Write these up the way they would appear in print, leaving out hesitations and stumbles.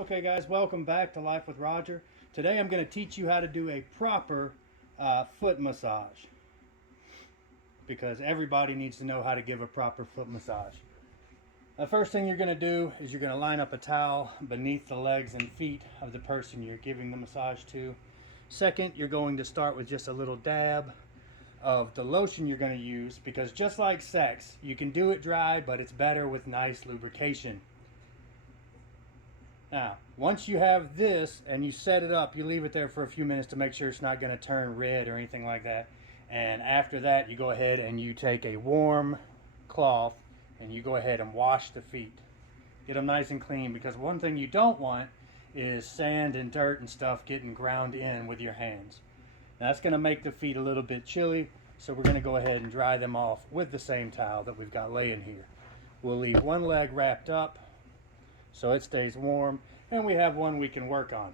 Okay guys, welcome back to Life with Roger. Today I'm going to teach you how to do a proper foot massage, because everybody needs to know how to give a proper foot massage. The first thing you're going to do is you're going to line up a towel beneath the legs and feet of the person you're giving the massage to. Second, you're going to start with just a little dab of the lotion you're going to use, because just like sex, you can do it dry, but it's better with nice lubrication. Now, once you have this and you set it up, you leave it there for a few minutes to make sure it's not going to turn red or anything like that. And after that, you go ahead and you take a warm cloth and you go ahead and wash the feet. Get them nice and clean, because one thing you don't want is sand and dirt and stuff getting ground in with your hands. Now, that's going to make the feet a little bit chilly, so we're going to go ahead and dry them off with the same towel that we've got laying here. We'll leave one leg wrapped up so it stays warm, and we have one we can work on.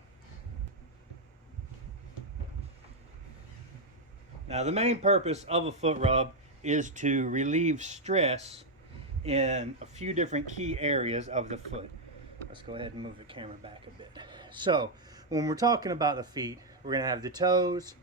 Now, the main purpose of a foot rub is to relieve stress in a few different key areas of the foot. Let's go ahead and move the camera back a bit. So when we're talking about the feet, we're going to have the toes.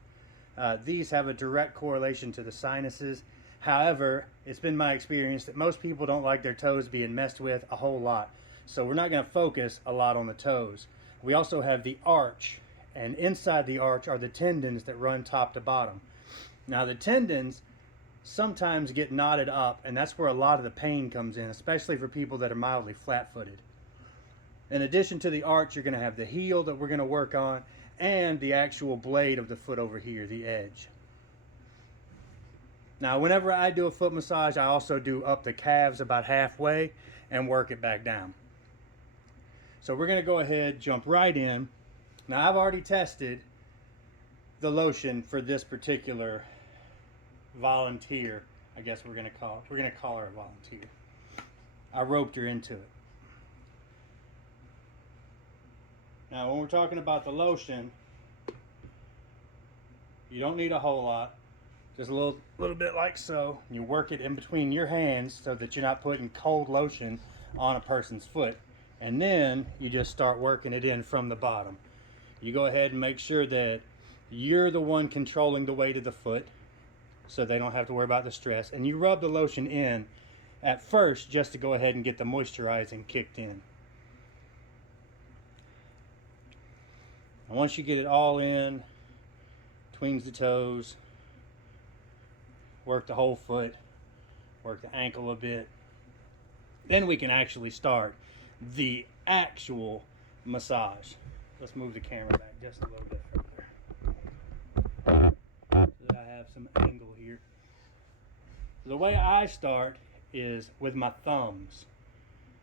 These have a direct correlation to the sinuses. However, it's been my experience that most people don't like their toes being messed with a whole lot. So we're not going to focus a lot on the toes. We also have the arch, and inside the arch are the tendons that run top to bottom. Now, the tendons sometimes get knotted up, and that's where a lot of the pain comes in, especially for people that are mildly flat-footed. In addition to the arch, you're going to have the heel that we're going to work on, and the actual blade of the foot over here, the edge. Now, whenever I do a foot massage, I also do up the calves about halfway and work it back down. So we're going to go ahead, jump right in. Now, I've already tested the lotion for this particular volunteer, I guess we're going to call it. We're going to call her a volunteer. I roped her into it. Now, when we're talking about the lotion, you don't need a whole lot. Just a little bit like so. You work it in between your hands so that you're not putting cold lotion on a person's foot. And then you just start working it in from the bottom. You go ahead and make sure that you're the one controlling the weight of the foot, so they don't have to worry about the stress. And you rub the lotion in at first just to go ahead and get the moisturizing kicked in. And once you get it all in, between the toes, work the whole foot, work the ankle a bit, then we can actually start the actual massage. Let's move the camera back just a little bit further so that I have some angle here. The way I start is with my thumbs.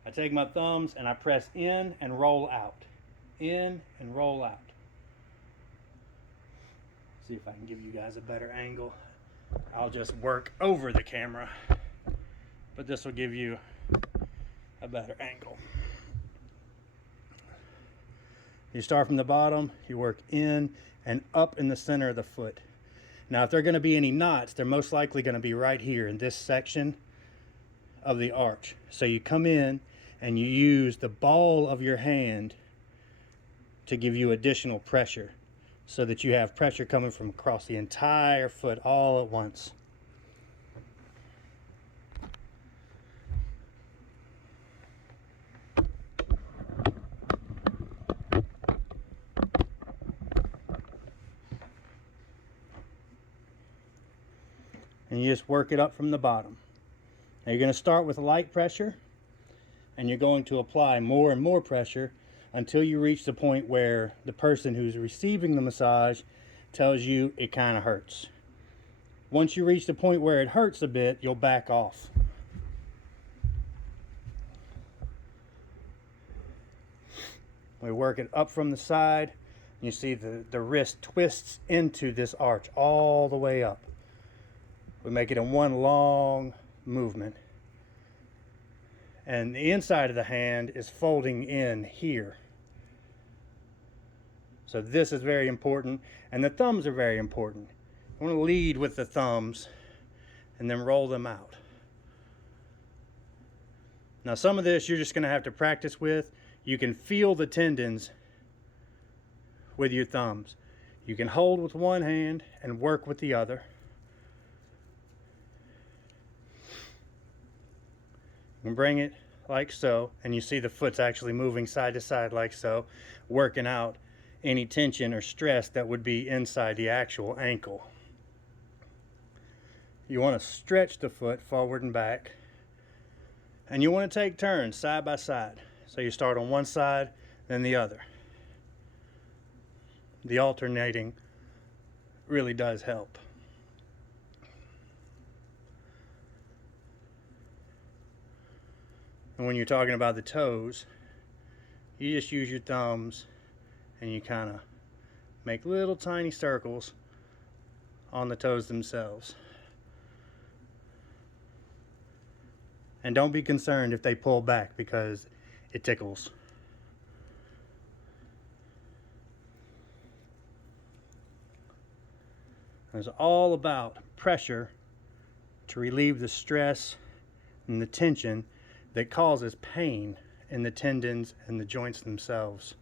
I take my thumbs and I press in and roll out. In and roll out. See if I can give you guys a better angle. I'll just work over the camera, but this will give you a better angle. You start from the bottom, you work in and up in the center of the foot. Now, if there are going to be any knots, they're most likely going to be right here in this section of the arch. So you come in and you use the ball of your hand to give you additional pressure, so that you have pressure coming from across the entire foot all at once. And you just work it up from the bottom. Now, you're going to start with light pressure, and you're going to apply more and more pressure until you reach the point where the person who's receiving the massage tells you it kind of hurts. Once you reach the point where it hurts a bit, you'll back off. We work it up from the side. You see the wrist twists into this arch all the way up. We make it in one long movement. And the inside of the hand is folding in here. So this is very important, and the thumbs are very important. I want to lead with the thumbs and then roll them out. Now, some of this you're just going to have to practice with. you can feel the tendons with your thumbs. You can hold with one hand and work with the other. You can bring it like so, and you see the foot's actually moving side to side like so, working out any tension or stress that would be inside the actual ankle. You want to stretch the foot forward and back, and you want to take turns side by side. So you start on one side, then the other. The alternating really does help. And when you're talking about the toes, you just use your thumbs and you kind of make little tiny circles on the toes themselves. And don't be concerned if they pull back, because it tickles. It's all about pressure to relieve the stress and the tension that causes pain in the tendons and the joints themselves.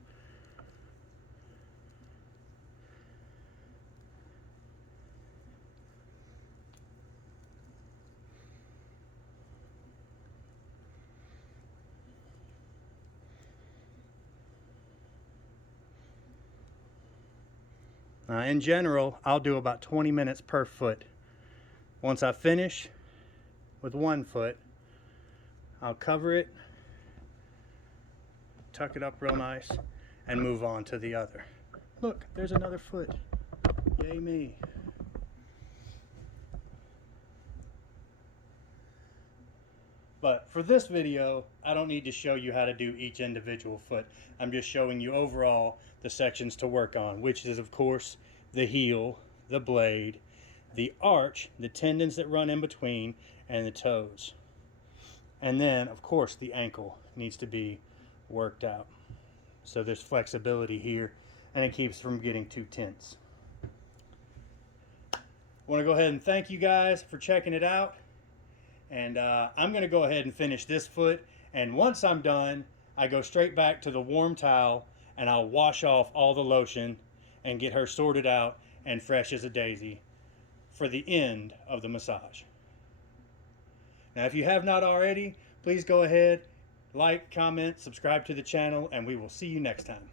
In general, I'll do about 20 minutes per foot. Once I finish with one foot, I'll cover it, tuck it up real nice, and move on to the other. Look, there's another foot. Yay me. But for this video, I don't need to show you how to do each individual foot. I'm just showing you overall the sections to work on, which is, of course, the heel, the blade, the arch, the tendons that run in between, and the toes. And then, of course, the ankle needs to be worked out. So there's flexibility here, and it keeps from getting too tense. I want to go ahead and thank you guys for checking it out. And I'm going to go ahead and finish this foot. And once I'm done, I go straight back to the warm towel, and I'll wash off all the lotion and get her sorted out and fresh as a daisy for the end of the massage. Now, if you have not already, please go ahead, like, comment, subscribe to the channel, and we will see you next time.